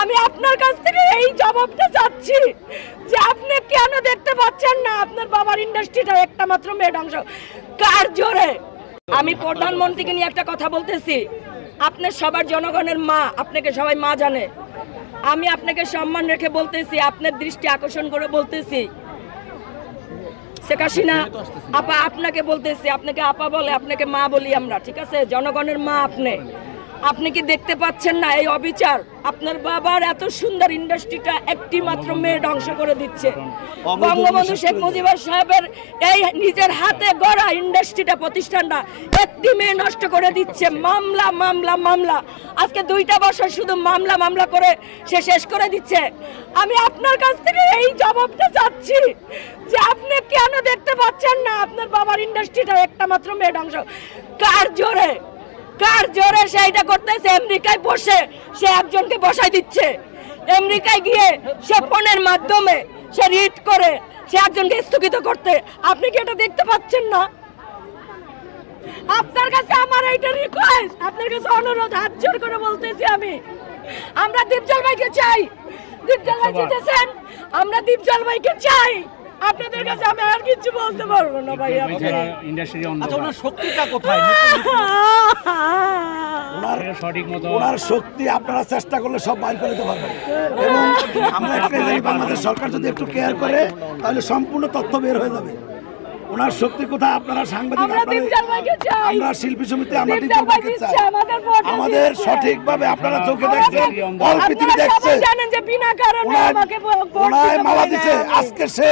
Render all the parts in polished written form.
আমি আপনার কাছ থেকে এই জবাবটা চাচ্ছি যে আপনি কেন দেখতে পাচ্ছেন না আপনার বাবার ইন্ডাস্ট্রিটা একটা মাত্র মেয়ে ধ্বংস কার জোরে। আমি প্রধানমন্ত্রীকে নিয়ে একটা কথা বলতেছি, আপনি সবার জনগণের মা, আপনাকে সবাই মা জানে। আমি আপনাকে সম্মান রেখে বলতেছি, আপনার দৃষ্টি আকর্ষণ করে বলতেছি, শেখ হাসিনা আপা আপনাকে বলতেছি, আপনাকে আপা বলে, আপনাকে মা বলি আমরা, ঠিক আছে? জনগণের মা আপনি কি দেখতে পাচ্ছেন না এই অবিচার? আপনার বাবার এত সুন্দর ইন্ডাস্ট্রিটা একটি মাত্র মেয়ে ধ্বংস করে দিচ্ছে। বঙ্গবন্ধু শেখ মুজিবুর সাহেবের এই নিজের হাতে গড়া ইন্ডাস্ট্রিটা, প্রতিষ্ঠানটা একটি মেয়ে নষ্ট করে দিচ্ছে। মামলা মামলা মামলা, আজকে 2টা বছর শুধু মামলা মামলা করে সে শেষ করে দিচ্ছে। আমি আপনার কাছ থেকে এই জবাবটা চাচ্ছি যে আপনি কেন দেখতে পাচ্ছেন না আপনার বাবার ইন্ডাস্ট্রিটা একটা মাত্র মেয়ে ধ্বংস কার জোরে? কার জোরে সেইটা করতেছে? আমেরিকায় বসে সে একজনকে বসাই দিচ্ছে, আমেরিকায় গিয়ে সে ফোনের মাধ্যমে সে রিড করে সে একজনকে স্থগিত করতে। আপনি কি এটা দেখতে পাচ্ছেন না? আপনার কাছে আমার এইটা রিকোয়েস্ট, আপনার কাছে অনুরোধ, হাত জোর করে বলতেছি আমি, আমরা দীপজল ভাইকে চাই। দীপজল ভাই জিতেছেন, আমরা দীপজল ভাইকে চাই। আপনাদের কাছে আমি আর কিছু বলতে পারবো না ভাই। ওনার শক্তিটা কোথায়? ওনার শক্তি আপনারা চেষ্টা করলে সব বাইর করে দিতে পারবেন। এবং আমরা একটাই জানি, বাংলাদেশ সরকার যদি একটু কেয়ার করে তাহলে সম্পূর্ণ তথ্য বের হয়ে যাবে। ওনার শক্তি কোথায়? আপনারা সাংবাদিক, আমরা শিল্পী সমিতি, আমরা দীপজল ভাইকে চাই। আমাদের সঠিকভাবে আপনারা চোখে দেখছেন, অল পৃথিবী দেখছে, ওনায় মালা দিচ্ছে, আজকে সে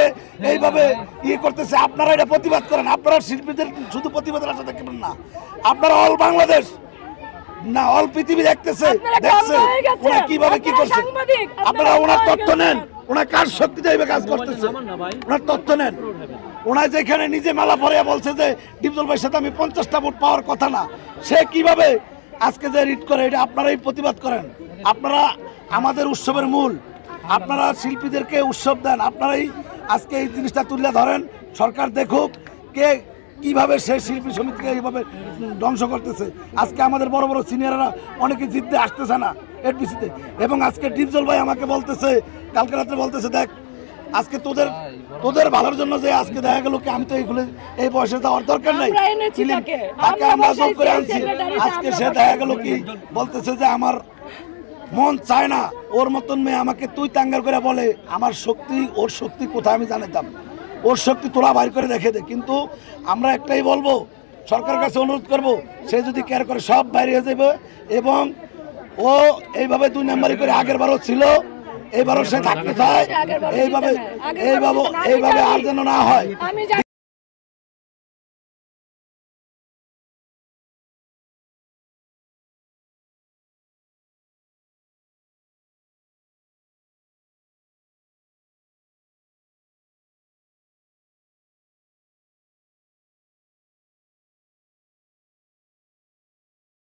এইভাবে ইয়ে করতেছে। আপনারা এটা প্রতিবাদ করেন। আপনারা শিল্পীদের শুধু প্রতিবাদের আশা দেখবেন না, আপনারা অল বাংলাদেশ না অল পৃথিবী দেখতেছে, দেখছে ওরা কিভাবে কি করছে। আপনারা ওনার তথ্য নেন, ওনার কার শক্তিতে এইভাবে কাজ করতেছে, ওনার তথ্য নেন। ওনার যেখানে নিজে মালা পরে বলছে যে দীপজল ভাইয়ের সাথে আমি 50টা ভোট পাওয়ার কথা না, সে কিভাবে আজকে যে রিট করে, এটা আপনারাই প্রতিবাদ করেন। আপনারা আমাদের উৎসবের মূল, আপনারা শিল্পীদেরকে উৎসব দেন, আপনারাই আজকে এই জিনিসটা তুলে ধরেন। সরকার দেখুক কে কিভাবে সেই শিল্পী সমিতিকে এইভাবে ধ্বংস করতেছে। আজকে আমাদের বড় বড় সিনিয়ররা অনেকে জিততে আসতেছে না এফডিসিতে, এবং আজকে দীপজল ভাই আমাকে বলতেছে, কালকে রাত্রে বলতেছে, দেখ আজকে তোদের ভালোর জন্য যে আজকে দেখা গেল কি আমি তো এইগুলো এই বয়সে যাওয়ার দরকার নাই, তাকে আমরা জোর করে আনছি। আজকে সে দেখা গেল কি বলতেছে যে আমার মন চায় না ওর মতন মেয়ে আমাকে তুই টাঙ্গার করে বলে। আমার শক্তি, ওর শক্তি কোথায় আমি জানিতাম, ওর শক্তি তোরা বাইর করে দেখে দে। কিন্তু আমরা একটাই বলবো, সরকারের কাছে অনুরোধ করব, সে যদি কেয়ার করে সব বাইরে হয়ে যাবে। এবং ও এইভাবে 2 নাম্বারি করে আগের বারও ছিল, এবারও সে থাকতে চায়, এইভাবে আর যেন না হয়।